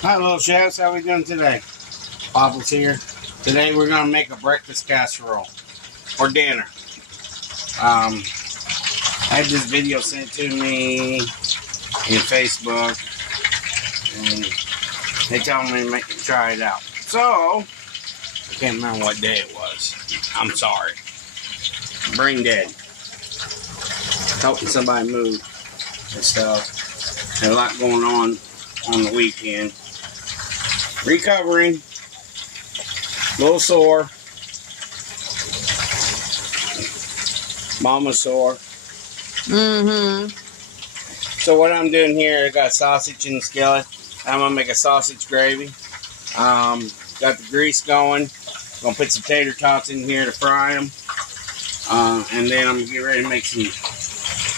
Hi, little chefs. How we doing today? Papa's here. Today we're gonna make a breakfast casserole or dinner. I had this video sent to me in Facebook, and they told me to try it out. So I can't remember what day it was. I'm sorry. Brain dead. Helping somebody move and stuff. Had a lot going on the weekend. Recovering. A little sore. Mama's sore. So what I'm doing here, I got sausage in the skillet. I'm gonna make a sausage gravy. Got the grease going. Gonna put some tater tots in here to fry them. And then I'm gonna get ready to make some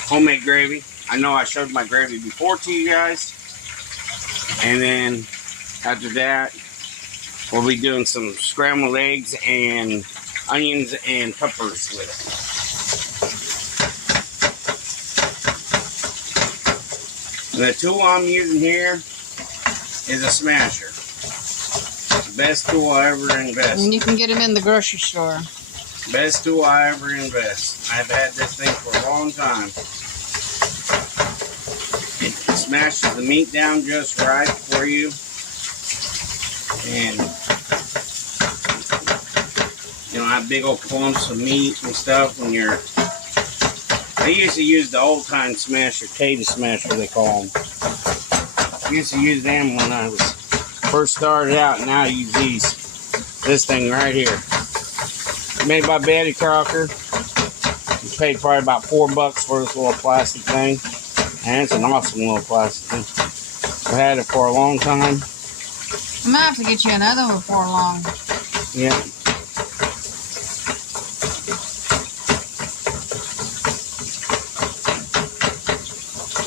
homemade gravy. I know I showed my gravy before to you guys. And then after that, we'll be doing some scrambled eggs and onions and peppers with it. And the tool I'm using here is a smasher. The best tool I ever invest. And you can get them in the grocery store. Best tool I ever invest. I've had this thing for a long time. It smashes the meat down just right for you. And you know, have big old clumps of meat and stuff when you're. I used to use the old time smasher, potato smasher they call them. I used to use them when I was first started out, and now I use these. This thing right here. Made by Betty Crocker. You paid probably about $4 for this little plastic thing. And it's an awesome little plastic thing. I've had it for a long time. I might have to get you another one before long. Yeah.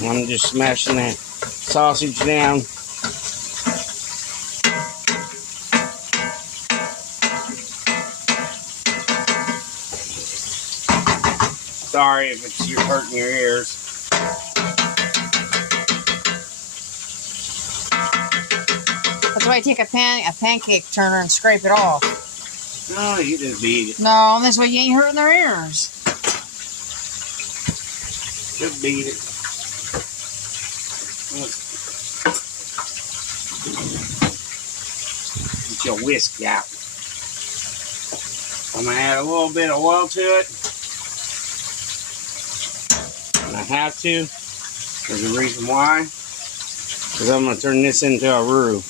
I'm just smashing that sausage down. Sorry if it's hurting your ears. That's why you take a pancake turner and scrape it off. No, you just beat it. No, this way you ain't hurting their ears. Just beat it. Get your whisk out. I'm going to add a little bit of oil to it. And I have to. There's a reason why. Because I'm going to turn this into a roux.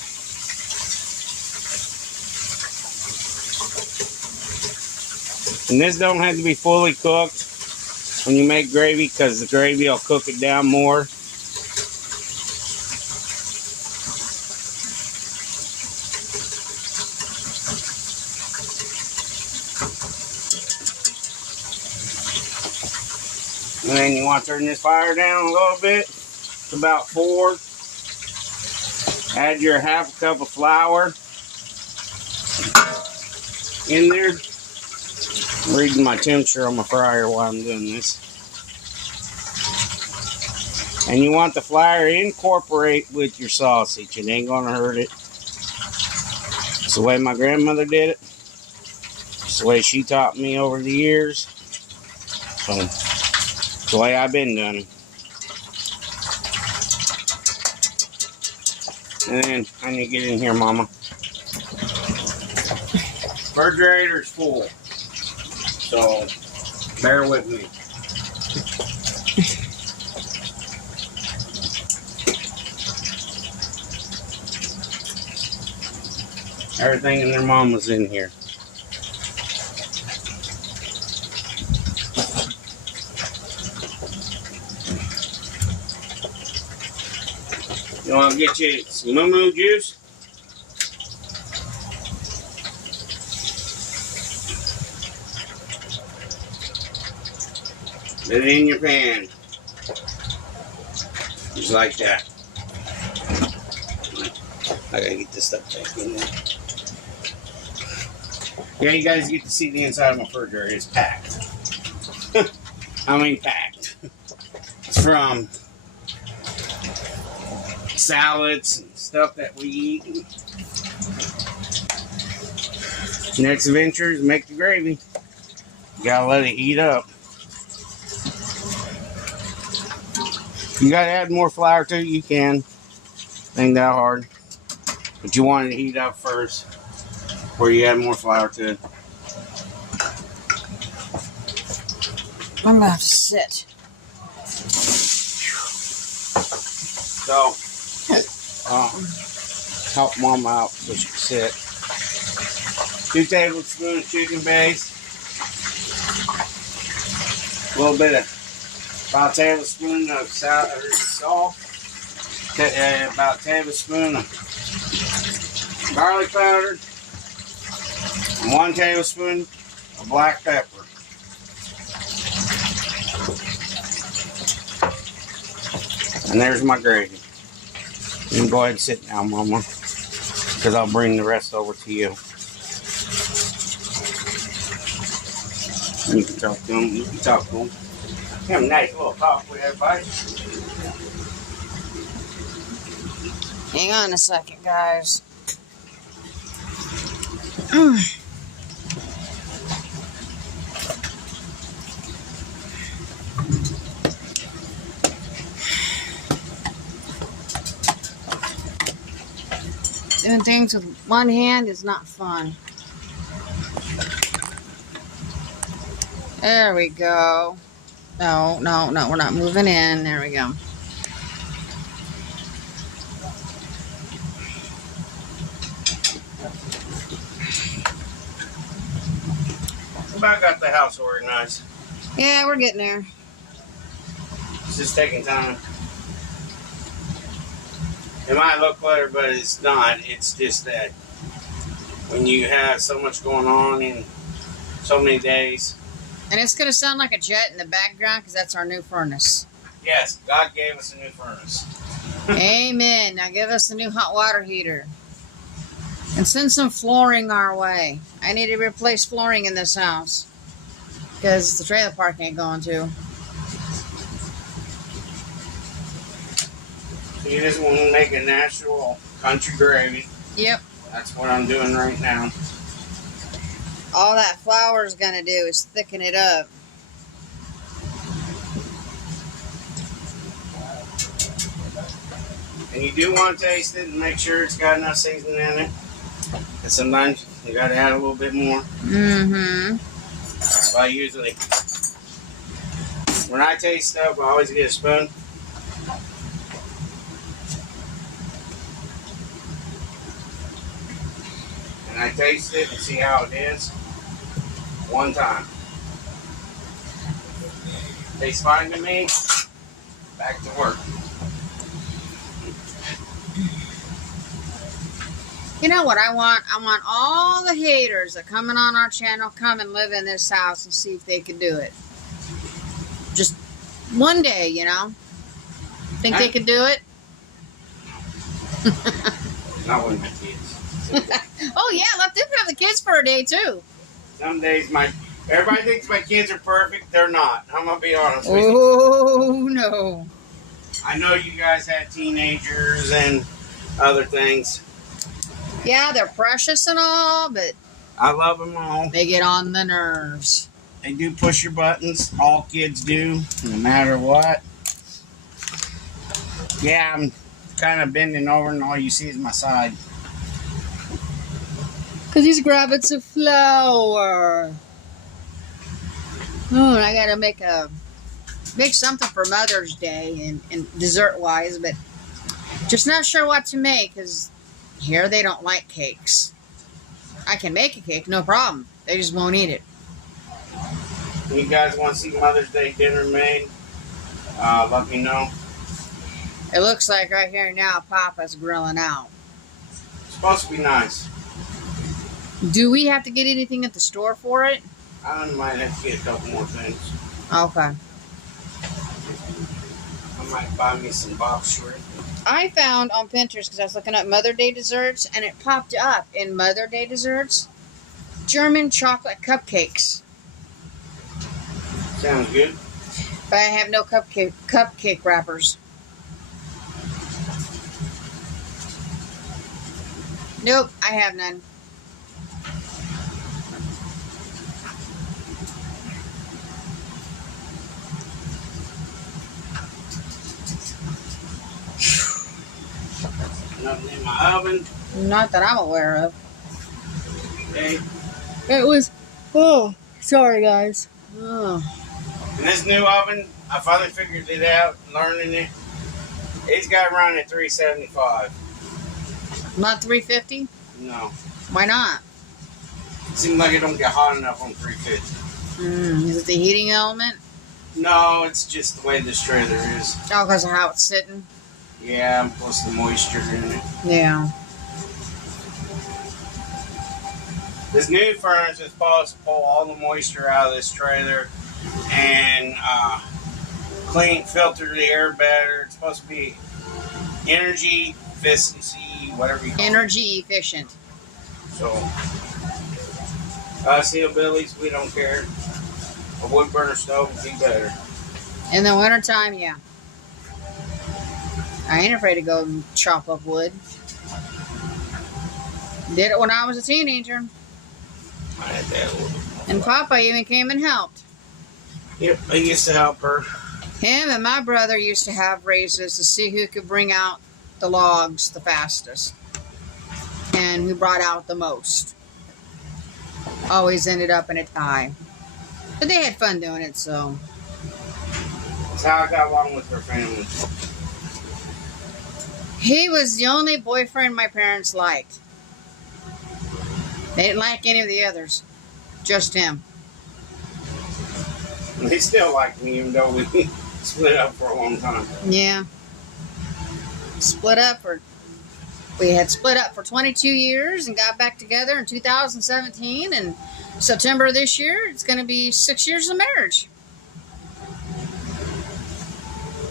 And this don't have to be fully cooked when you make gravy, because the gravy will cook it down more. And then you want to turn this fire down a little bit, to about 4. Add your half a cup of flour in there. I'm reading my temperature on my fryer while I'm doing this. And you want the flour to incorporate with your sausage. It ain't going to hurt it. It's the way my grandmother did it. It's the way she taught me over the years. So, it's the way I've been doing it. And then I need to get in here, Mama. Refrigerator's full. So, bear with me. Everything in their mama's in here. You want to get you some moo juice? Put it in your pan. Just like that. I gotta get this stuff back in there. Yeah, you guys get to see the inside of my refrigerator. It's packed. I mean packed. It's from salads and stuff that we eat. Next venture is make the gravy. You gotta let it heat up. You gotta add more flour to it, you can. Ain't that hard. But you want it to heat up first before you add more flour to it. I'm gonna have to sit. So, help Mom out so she can sit. 2 tablespoons chicken base. A little bit of, about a tablespoon of salt. About a tablespoon of garlic powder. And 1 tablespoon of black pepper. And there's my gravy. You can go ahead and sit now, Mama, because I'll bring the rest over to you. You can talk to them. You can talk to them. Have a nice little talk with everybody. Hang on a second, guys. Doing things with one hand is not fun. There we go. No, we're not moving in. There we go. About got the house organized. Yeah, we're getting there. It's just taking time. It might look cluttered, but it's not. It's just that when you have so much going on in so many days. And it's going to sound like a jet in the background because that's our new furnace. Yes, God gave us a new furnace. Amen. Now give us a new hot water heater. And send some flooring our way. I need to replace flooring in this house because the trailer park ain't going to. You just want to make a natural country gravy. Yep. That's what I'm doing right now. All that flour is going to do is thicken it up. And you do want to taste it and make sure it's got enough seasoning in it. And sometimes you got to add a little bit more. Mm-hmm. But usually, when I taste stuff, I always get a spoon. And I taste it and see how it is. One time. Tastes fine to me. Back to work. You know what I want? I want all the haters that coming on our channel come and live in this house and see if they can do it. Just one day, you know? Think they could do it? Not with my kids. Oh yeah, let them have the kids for a day too. Some days everybody thinks my kids are perfect. They're not. I'm gonna be honest with you. Oh no. I know you guys had teenagers and other things. Yeah, they're precious and all, but I love them all. they get on the nerves. They do push your buttons. All kids do, no matter what. Yeah, I'm kind of bending over and all you see is my side. Because he's grabbing some flour. Oh, and I got to make something for Mother's Day and dessert-wise, but just not sure what to make because here they don't like cakes. I can make a cake, no problem. They just won't eat it. You guys want to see Mother's Day dinner made? Let me know. It looks like right here now Papa's grilling out. It's supposed to be nice. Do we have to get anything at the store for it? I might have to get a couple more things. Okay. I might buy me some Bob's shrimp. I found on Pinterest, because I was looking up Mother Day desserts, and it popped up in Mother Day desserts, German chocolate cupcakes. Sounds good. But I have no cupcake wrappers. Nope, I have none. Nothing in my oven. Not that I'm aware of. Okay. It was. Oh, sorry, guys. Oh. And this new oven, I finally figured it out, learning it. It's got to run at 375. Not 350? No. Why not? It seems like it don't get hot enough on 350. Is it the heating element? No, it's just the way this trailer is. Oh, because of how it's sitting? Yeah, plus the moisture in it. Yeah. This new furnace is supposed to pull all the moisture out of this trailer and filter the air better. It's supposed to be energy efficiency, whatever you call it. Energy efficient. So, hillbillies, we don't care. A wood burner stove would be better. In the wintertime, yeah. I ain't afraid to go and chop up wood. Did it when I was a teenager. I had that. And Papa even came and helped. Yep, I used to help her. Him and my brother used to have races to see who could bring out the logs the fastest. And who brought out the most. Always ended up in a tie. But they had fun doing it, so. That's how I got along with her family. He was the only boyfriend my parents liked. They didn't like any of the others. Just him. They still like me, even though we split up for a long time. Yeah. We had split up for 22 years and got back together in 2017. And September of this year, it's going to be 6 years of marriage.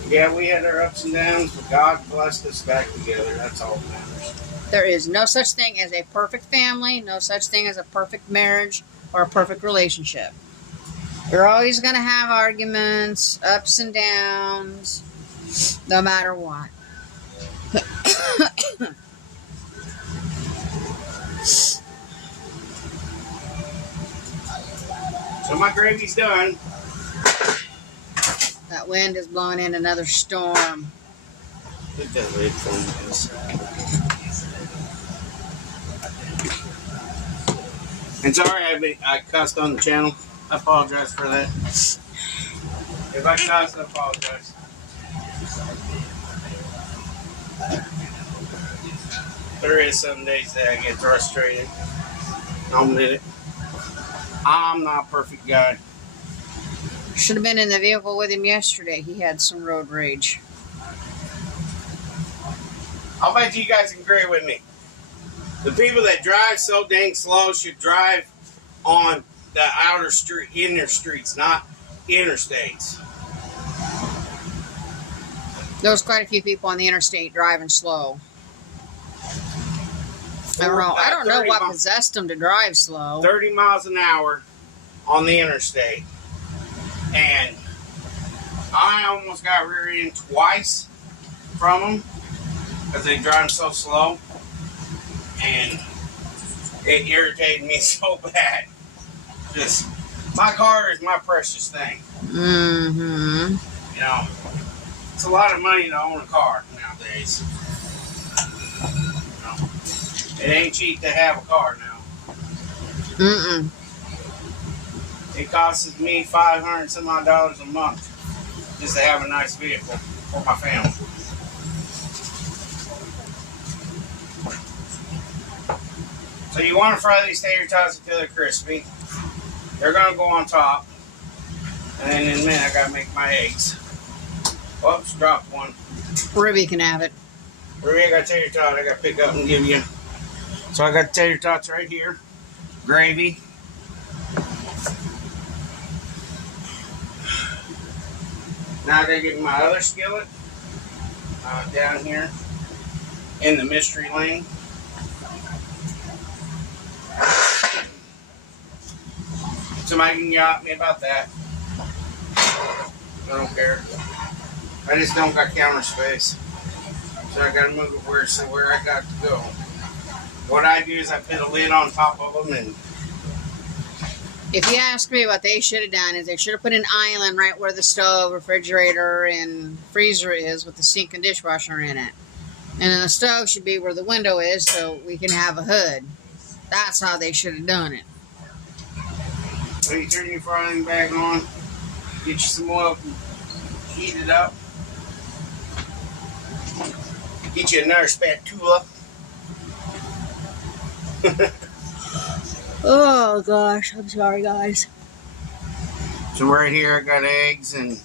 Yeah, we had our ups and downs, but God blessed us back together. That's all that matters. There is no such thing as a perfect family, no such thing as a perfect marriage or a perfect relationship. You're always going to have arguments, ups and downs, no matter what. So my gravy's done. That wind is blowing in another storm. Get that lid for me. And sorry I cussed on the channel. I apologize for that. If I cussed, I apologize. There is some days that I get frustrated. I'll admit it. I'm not a perfect guy. Should have been in the vehicle with him yesterday. He had some road rage. I'll bet you guys agree with me. The people that drive so dang slow should drive on the inner streets, not interstates. There was quite a few people on the interstate driving slow. I don't know what possessed them to drive slow. 30 miles an hour on the interstate. And I almost got rear-ended twice from them because they drive so slow. And it irritated me so bad. Just, my car is my precious thing. Mm-hmm. You know, it's a lot of money to own a car nowadays. You know, it ain't cheap to have a car now. Mm-mm. It costs me $500 some odd a month just to have a nice vehicle for my family. So you want to fry these tater tots until they're crispy. They're going to go on top. And then in a minute, I got to make my eggs. Oops, dropped one. Ruby can have it. Ruby, I got tater tot I got to pick up and give you. So I got the tater tots right here. Gravy. Now I got to get my other skillet down here in the mystery lane. Somebody can yell at me about that. I don't care. I just don't got counter space. So I gotta move it where I got to go. what I do is I put a lid on top of them, and If you ask me, what they should have done is they should have put an island right where the stove, refrigerator, and freezer is with the sink and dishwasher in it. And then the stove should be where the window is so we can have a hood. That's how they should have done it. so you turn your frying back on, get you some oil, heat it up, get you another spatula. Oh gosh, I'm sorry guys. So right here I got eggs and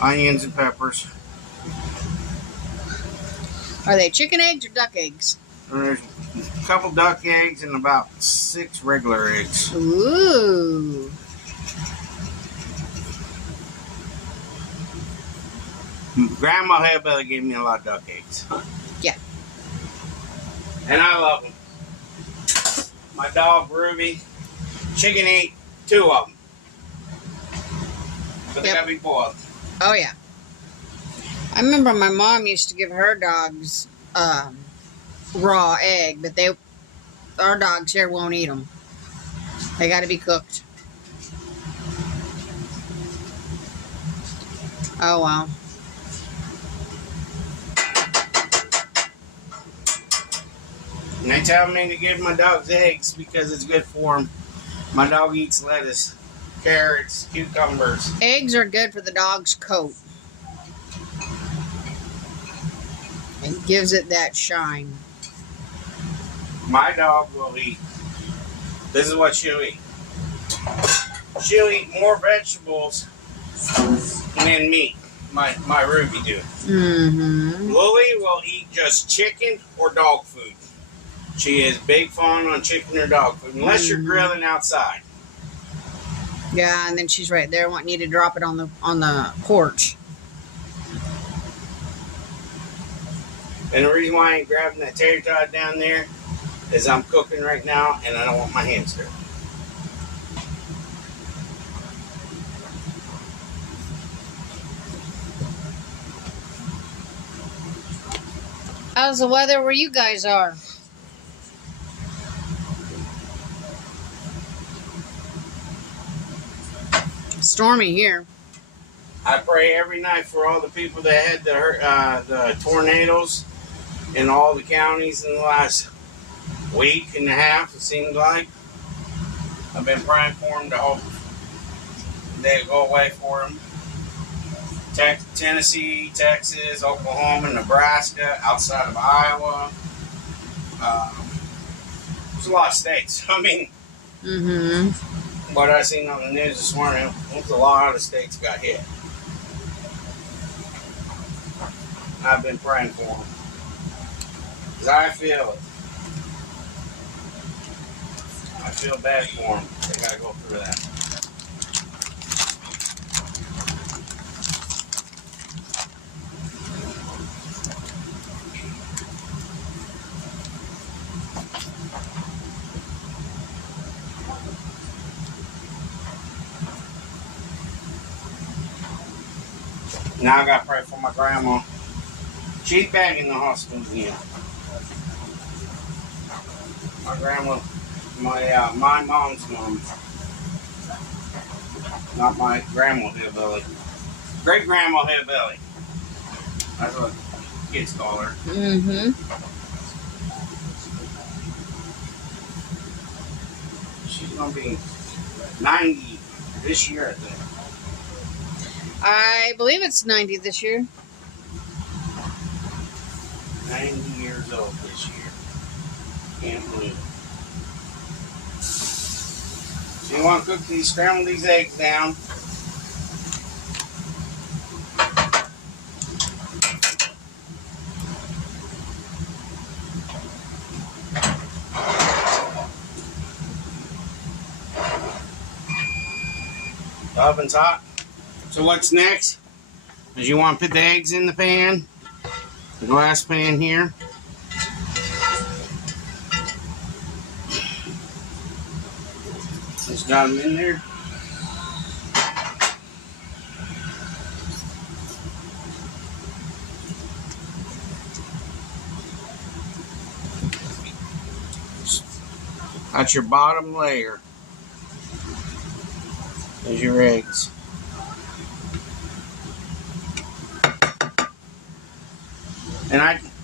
onions and peppers. Are they chicken eggs or duck eggs? There's a couple duck eggs and about 6 regular eggs. Ooh. Grandma Hillbilly gave me a lot of duck eggs. Yeah. And I love them. My dog Ruby, she can eat 2 of them. But they Yep. gotta be boiled. Oh yeah. I remember my mom used to give her dogs raw egg, but our dogs here won't eat them. They got to be cooked. Oh wow. And they tell me to give my dogs eggs because it's good for them. My dog eats lettuce, carrots, cucumbers. Eggs are good for the dog's coat. It gives it that shine. My dog will eat. This is what she'll eat. She'll eat more vegetables than meat. My Ruby do. Mm-hmm. Lily will eat just chicken or dog food. She is big fond on chicken or dog food, unless you're grilling outside. Yeah, and then she's right there wanting you to drop it on the porch. And the reason why I ain't grabbing that tater tot down there is I'm cooking right now and I don't want my hands dirty. How's the weather where you guys are? Stormy here. I pray every night for all the people that had the tornadoes in all the counties in the last week and a half, it seems like. I've been praying for them to hope they go away for them. Tennessee, Texas, Oklahoma, Nebraska, outside of Iowa. There's a lot of states. I mean, what I seen on the news this morning, a lot of states got hit. I've been praying for them. Because I feel it. I feel bad for them. They got to go through that. Now I gotta pray for my grandma. She's back in the hospital again. My grandma, my mom's mom, not my grandma hillbilly, great grandma hillbilly. That's what kids call her. She's gonna be 90 this year, I think. I believe it's 90 this year. 90 years old this year. Can't believe it. So you want to scramble these eggs down. The oven's hot. So what's next is you want to put the eggs in the pan, the glass pan here. Just got them in there. That's your bottom layer. There's your eggs. And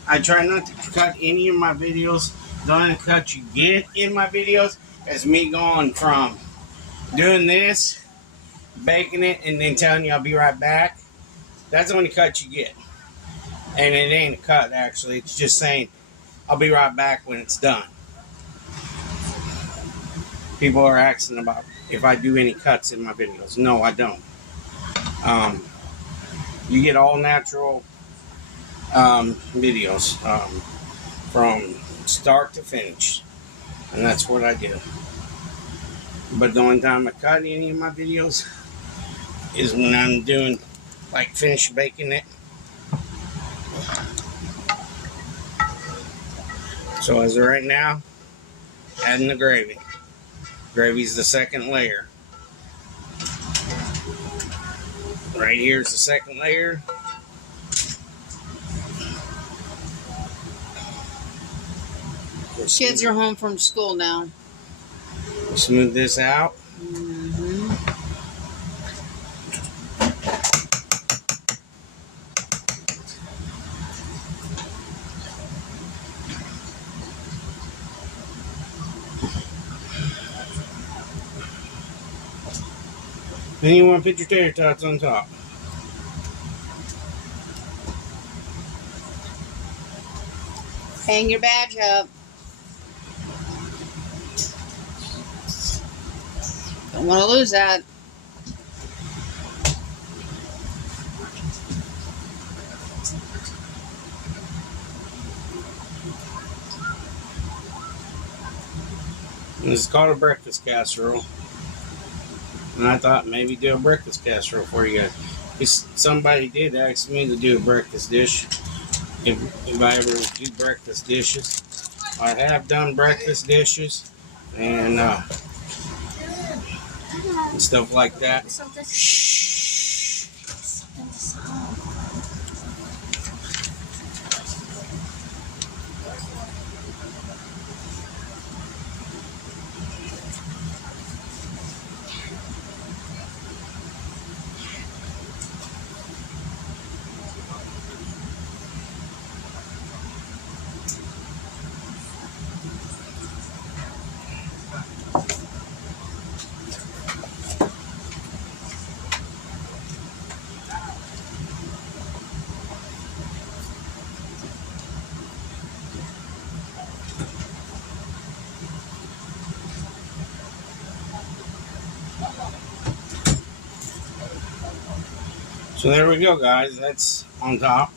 I try not to cut any of my videos. The only cut you get in my videos is me going from doing this, baking it, and then telling you I'll be right back. That's the only cut you get. And it ain't a cut, actually. It's just saying I'll be right back when it's done. People are asking about if I do any cuts in my videos. No, I don't. You get all natural videos from start to finish, and that's what I do. But the only time I cut any of my videos is when I'm doing, like, finish baking it. So as of right now, adding the gravy. Gravy's the second layer. Right here's the second layer. Kids are home from school now. Smooth this out. Then you want to put your tater tots on top. Hang your badge up. Don't want to lose that. This is called a breakfast casserole. And I thought maybe do a breakfast casserole for you guys. Somebody did ask me to do a breakfast dish. If I ever do breakfast dishes. I have done breakfast dishes and stuff like that. So there we go, guys. That's on top.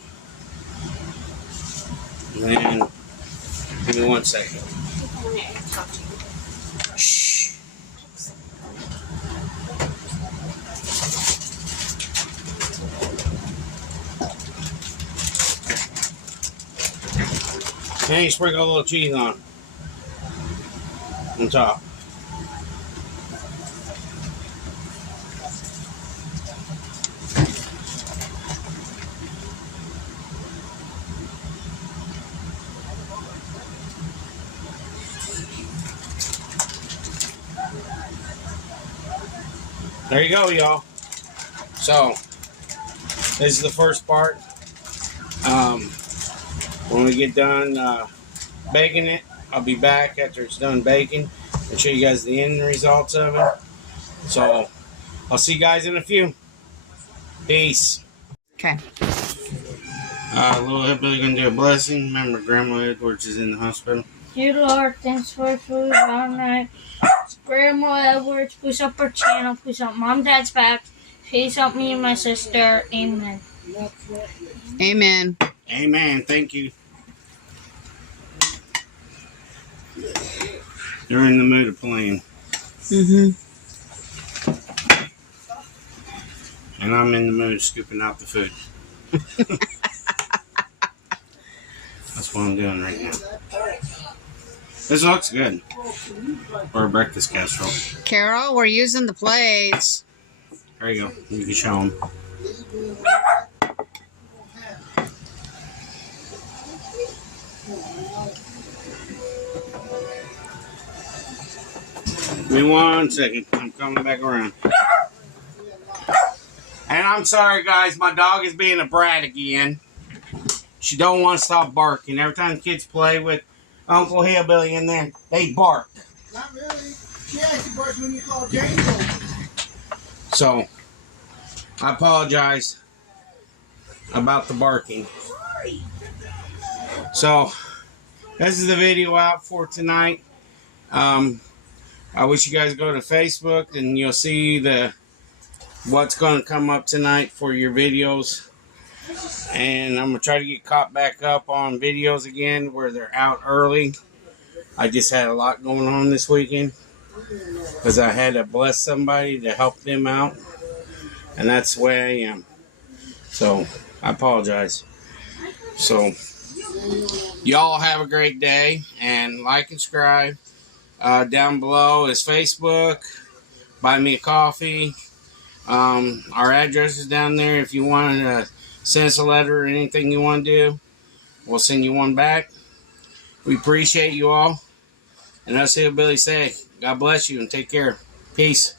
And then, give me 1 second. Shh. And you sprinkle a little cheese on top. There you go, y'all. So, this is the first part. When we get done baking it, I'll be back after it's done baking and show you guys the end results of it. So, I'll see you guys in a few. Peace. Okay. Little hillbilly gonna do a blessing. Remember, Grandma Edwards is in the hospital. Dear Lord, thanks for food all night. Grandma Edwards, please help our channel. Please help Mom, Dad's back. Please help me and my sister. Amen. Amen. Amen. Thank you. They're in the mood of playing. And I'm in the mood of scooping out the food. That's what I'm doing right now. This looks good for a breakfast casserole. Carol, we're using the plates. There you go. You can show them. Give me 1 second. I'm coming back around. And I'm sorry, guys. My dog is being a brat again. She don't want to stop barking. Every time the kids play with Uncle Hillbilly in there, they bark. Not really. She actually barks when you call James over. So, I apologize about the barking. So, this is the video out for tonight. I wish you guys go to Facebook and you'll see what's going to come up tonight for your videos. And I'm going to try to get caught back up on videos again where they're out early. I just had a lot going on this weekend because I had to bless somebody to help them out. And that's the way I am. So, I apologize. So, y'all have a great day. And like and subscribe. Down below is Facebook. Buy me a coffee. Our address is down there. If you want to send us a letter or anything you want to do, we'll send you one back. We appreciate you all. And us Hillbilly say, God bless you and take care. Peace.